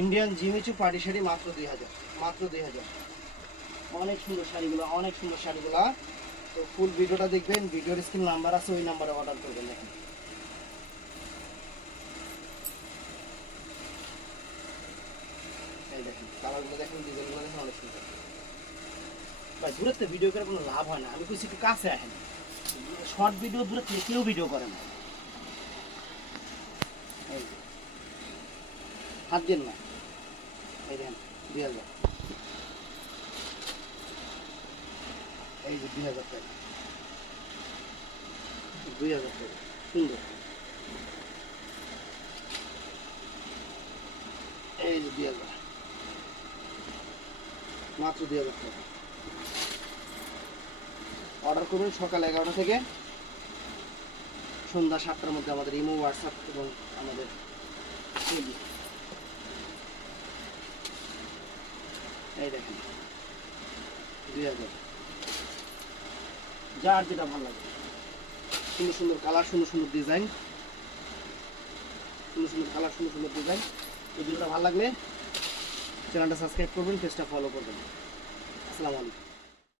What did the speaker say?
Indian Jimmy Choo party sari মাত্র 2000, মাত্র 2000। অনেক সুন্দর শাড়িগুলো, অনেক সুন্দর শাড়িগুলা। তো ফুল ভিডিওটা দেখবেন, ভিডিওর স্ক্রিন নাম্বার আছে, ওই নাম্বারে অর্ডার করবেন। দেখেন এই দেখেন কালারগুলো দেখেন, ডিজাইনগুলো দেখেন, অনেক সুন্দর। ভাই দূরের থেকে ভিডিও করে কোনো লাভ হয় না, আমি কইছি একটু কাছে আসেন। শর্ট ভিডিও দূরে থেকে কেউ ভিডিও করে না। এই যে, হাত দেন না। এই দেখেন 2000, এই যে 2000 টাকা, 2000 টাকা, সুন্দর। এই যে 2000, মাত্র 2000 টাকা। অর্ডার করবেন সকাল 11টা থেকে সন্ধ্যা 7টার মধ্যে। আমাদের ইমো, হোয়াটসঅ্যাপ এবং আমাদের এই দেখেন 2000, যার যেটা ভালো লাগে। সুন্দর সুন্দর কালার, সুন্দর সুন্দর ডিজাইন, সুন্দর সুন্দর কালার, সুন্দর সুন্দর ডিজাইন। এই ভিডিওটা ভালো লাগলে চ্যানেলটা সাবস্ক্রাইব করবেন, পেজটা ফলো করবেন। আসসালামু আলাইকুম।